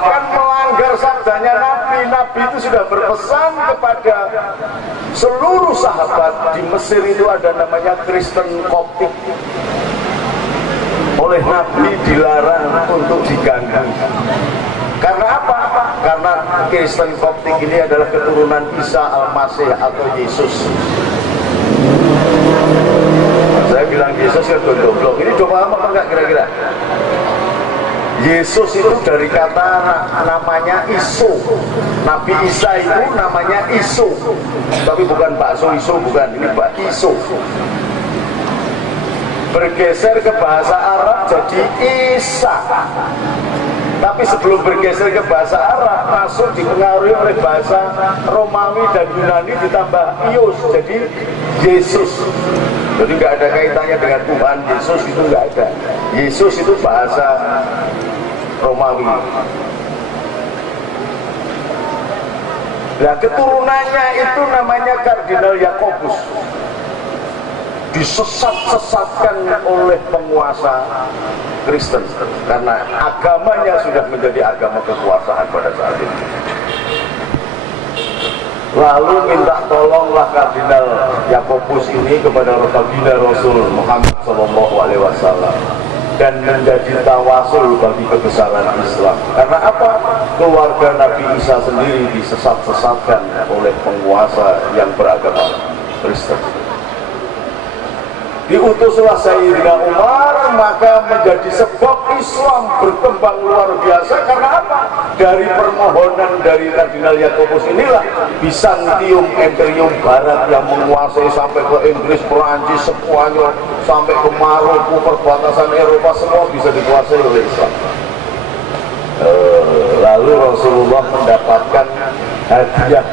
bahkan melanggar sabdanya Nabi. Nabi itu sudah berpesan kepada seluruh sahabat di Mesir itu ada namanya Kristen Koptik. Oleh Nabi dilarang untuk diganggu. Karena apa? Karena Kristen Koptik ini adalah keturunan Isa Al-Masih atau Yesus. Saya bilang Yesus ya goblok. Ini coba apa enggak kira-kira? Yesus itu dari kata namanya Isu. Nabi Isa itu namanya Isu. Tapi bukan bakso Isu, bukan. Ini Pak Isu. Bergeser ke bahasa Arab jadi Isa. Tapi sebelum bergeser ke bahasa Arab, masuk dipengaruhi oleh bahasa Romawi dan Yunani ditambah Ius, jadi Yesus. Jadi nggak ada kaitannya dengan Tuhan Yesus, itu nggak ada. Yesus itu bahasa Romawi. Nah, keturunannya itu namanya Kardinal Yakobus. Disesat-sesatkan oleh penguasa Kristen karena agamanya sudah menjadi agama kekuasaan pada saat itu. Lalu minta tolonglah Kardinal Yakobus ini kepada Baginda Rasul Muhammad SAW dan menjadi tawasul bagi kebesaran Islam. Karena apa? Keluarga Nabi Isa sendiri disesat-sesatkan oleh penguasa yang beragama Kristen. Diutuslah Sayyidina Umar, maka menjadi sebab Islam berkembang luar biasa. Karena apa? Dari permohonan dari Kardinal Yakobus inilah Bizantium Imperium Barat yang menguasai sampai ke Inggris, Perancis, Spanyol, sampai ke Maroko, perbatasan Eropa, semua bisa dikuasai oleh Islam. Lalu Rasulullah mendapatkan hadiah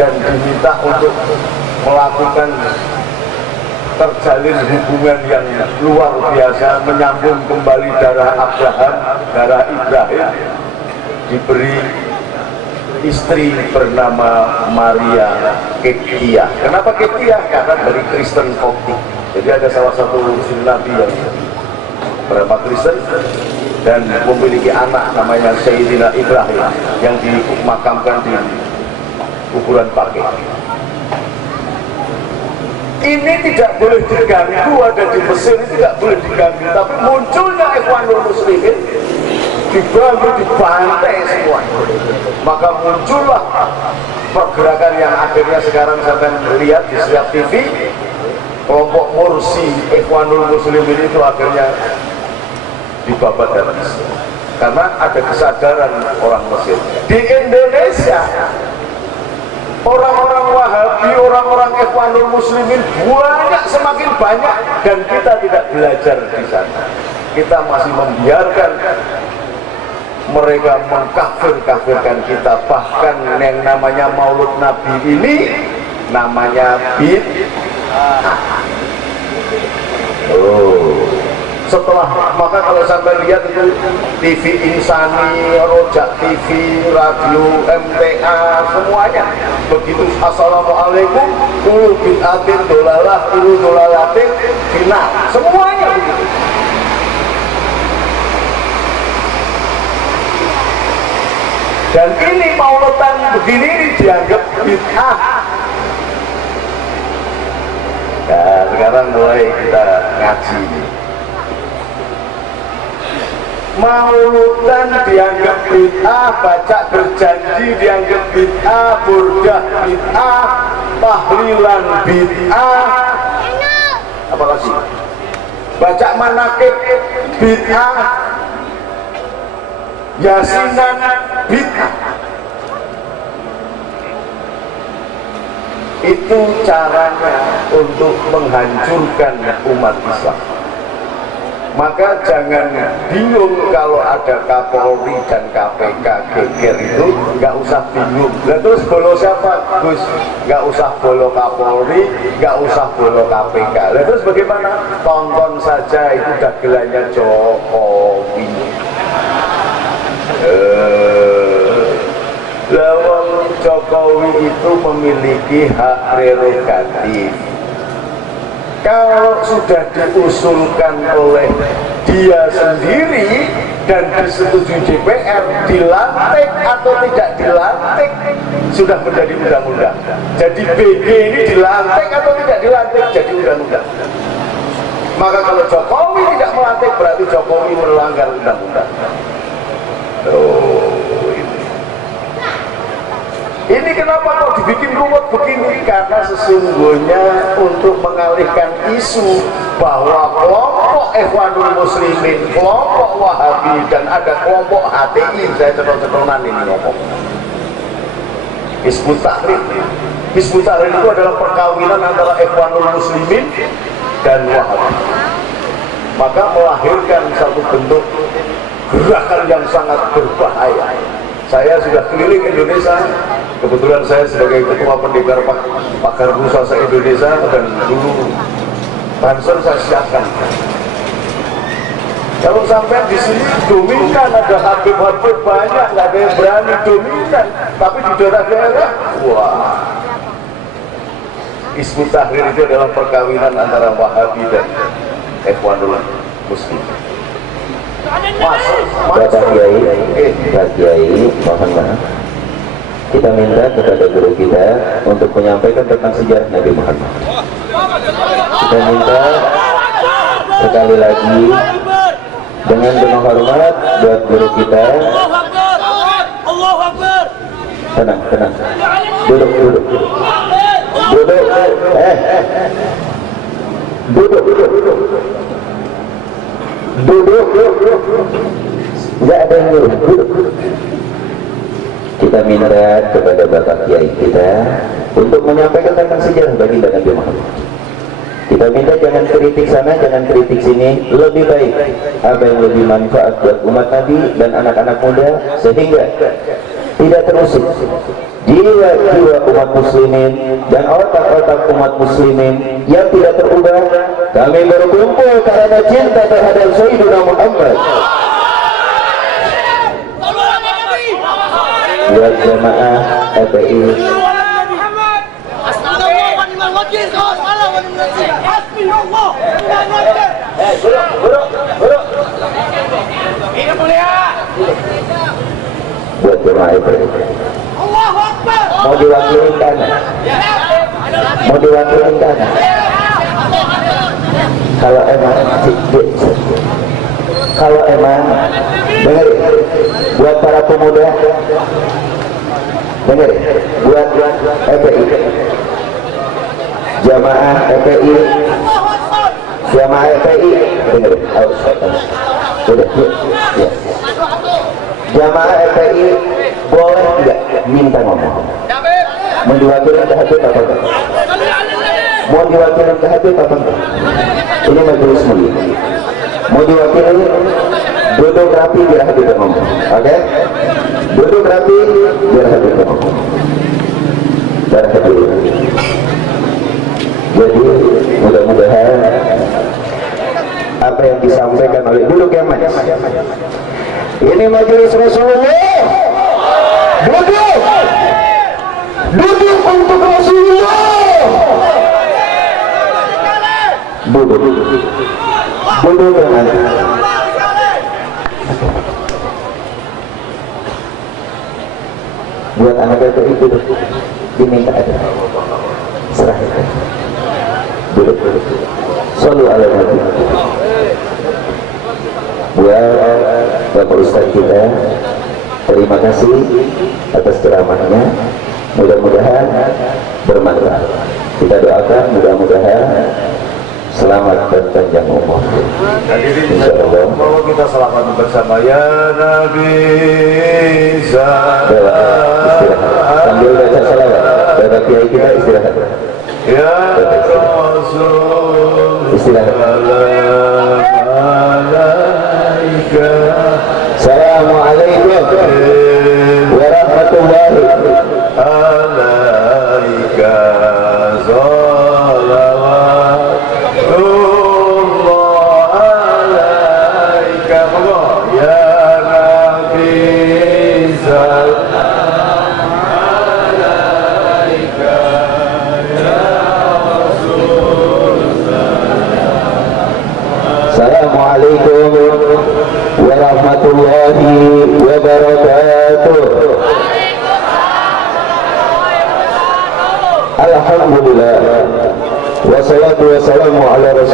dan diminta untuk melakukan terjalin hubungan yang luar biasa, menyambung kembali darah Abraham, darah Ibrahim. Diberi istri bernama Maria Ketia. Kenapa Ketia? Karena dari Kristen Koptik. Jadi ada salah satu istri Nabi yang bernama Kristen dan memiliki anak namanya Sayyidina Ibrahim yang dimakamkan di kuburan Baqi. Ini tidak boleh diganggu, ada di Mesir ini tidak boleh diganggu. Tapi munculnya Ikhwanul Muslimin diganggu, dibantai semua. Maka muncullah pergerakan yang akhirnya sekarang saya lihat di setiap TV. Kelompok Mursi Ikhwanul Muslimin itu akhirnya dibabat habis. Karena ada kesadaran orang Mesir. Di Indonesia orang-orang Wahabi, orang-orang Ikhwanul Muslimin banyak, semakin banyak, dan kita tidak belajar di sana. Kita masih membiarkan mereka mengkafir-kafirkan kita. Bahkan yang namanya Maulud Nabi ini namanya bid'ah. Setelah, maka kalau sampai lihat itu TV Insani, Rojak TV, radio MTA, semuanya begitu. Assalamualaikum, ulu bid'atin dolalah, ulu dolalatin final, semuanya begitu. Dan ini maulidan begini ini dianggap bid'ah. Nah, sekarang mulai kita ngaji. Mauludan dianggap bid'ah, baca berjanji dianggap bid'ah, burdah bid'ah, tahlilan bid'ah, apa lagi? Baca manakib bid'ah, yasinan bid'ah. Itu caranya untuk menghancurkan umat Islam. Maka jangan bingung kalau ada Kapolri dan KPK geger itu, nggak usah bingung. Nah, terus bolo siapa? Gus, nggak usah bolo Kapolri, nggak usah bolo KPK. Nah, terus bagaimana? Tonton saja itu dagelannya Jokowi. Lawang Jokowi itu memiliki hak prerogatif. Kalau sudah diusulkan oleh dia sendiri, dan disetujui DPR, dilantik atau tidak dilantik sudah menjadi undang-undang. Jadi BG ini dilantik atau tidak dilantik jadi undang-undang. Maka kalau Jokowi tidak melantik berarti Jokowi melanggar undang-undang. Ini kenapa kok dibikin rumit begini? Karena sesungguhnya untuk mengalihkan isu bahwa kelompok Ikhwanul Muslimin, kelompok Wahabi, dan ada kelompok HTI, saya ceton-cetonan ini ngomong. Hizbut Tahrir. Hizbut Tahrir itu adalah perkawinan antara Ikhwanul Muslimin dan Wahabi. Maka melahirkan satu bentuk gerakan yang sangat berbahaya. Saya sudah keliling Indonesia, kebetulan saya sebagai ketua pendekar pakar Bursa se-Indonesia, dan dulu banser saya siapkan. Kalau sampai di sini dominan, ada habib-habib banyak, nggak ada yang berani dominan, tapi di daerah-daerah, wah. Hizbut Tahrir itu adalah perkawinan antara Wahabi dan Ikhwanul Muslimin. Bapak Kiai, mohon maaf. Kita minta kepada guru kita untuk menyampaikan tentang sejarah Nabi Muhammad. Kita minta sekali lagi dengan penuh hormat buat guru kita. Tenang, tenang. Duduk. Duduk. Duduk. Tidak ada yang nyuruh. Duduk. Kita minta kepada Bapak Kiai kita untuk menyampaikan tentang sejarah baginda Nabi Muhammad. Kita minta jangan kritik sana, jangan kritik sini. Lebih baik apa yang lebih manfaat buat umat Nabi dan anak-anak muda, sehingga tidak terusik jiwa-jiwa umat muslimin dan otak-otak umat muslimin yang tidak terubah. Kami berkumpul karena cinta terhadap Sayyidina Muhammad. Buat jemaah FPI, buat jemaah FPI, mau diwakilin kanan, kalau emang dengerin, buat para pemuda, dengerin, buat FPI, jamaah FPI, dengerin, udah, ya. Jamaah FPI boleh tidak minta ngomong? Mau diwakilin ke hati apa enggak? Mau diwakilin ke hati apa enggak? Ini majelis mulia. Mau diwakilin, duduk rapi biar hati ngomong. Oke? Duduk rapi biar hati ngomong. Biar hati. Jadi mudah-mudahan apa yang disampaikan oleh duduk yang manis. Ini majelis Rasulullah. Duduk untuk Rasulullah. Duduk dengan buat anak FPI duduk, diminta ada serahkan. Duduk. Shallu ala Nabi. Buat Bapak Ustadz kita, terima kasih atas ceramahnya. Mudah-mudahan bermanfaat. Kita doakan mudah-mudahan selamat dan panjang umur. Insyaallah. Mau kita selamat bersama ya Nabi. Istirahat. Sambil baca salawat. Bapak Kiai kita istirahat. Ya Rasul. Istirahat. Assalamualaikum warahmatullahi alaika salawatullah alaika ya Nabi salam alaika ya Rasul. Assalamualaikum warahmatullahi Alhamdulillah. Wassalatu wassalamu ala rasulillah.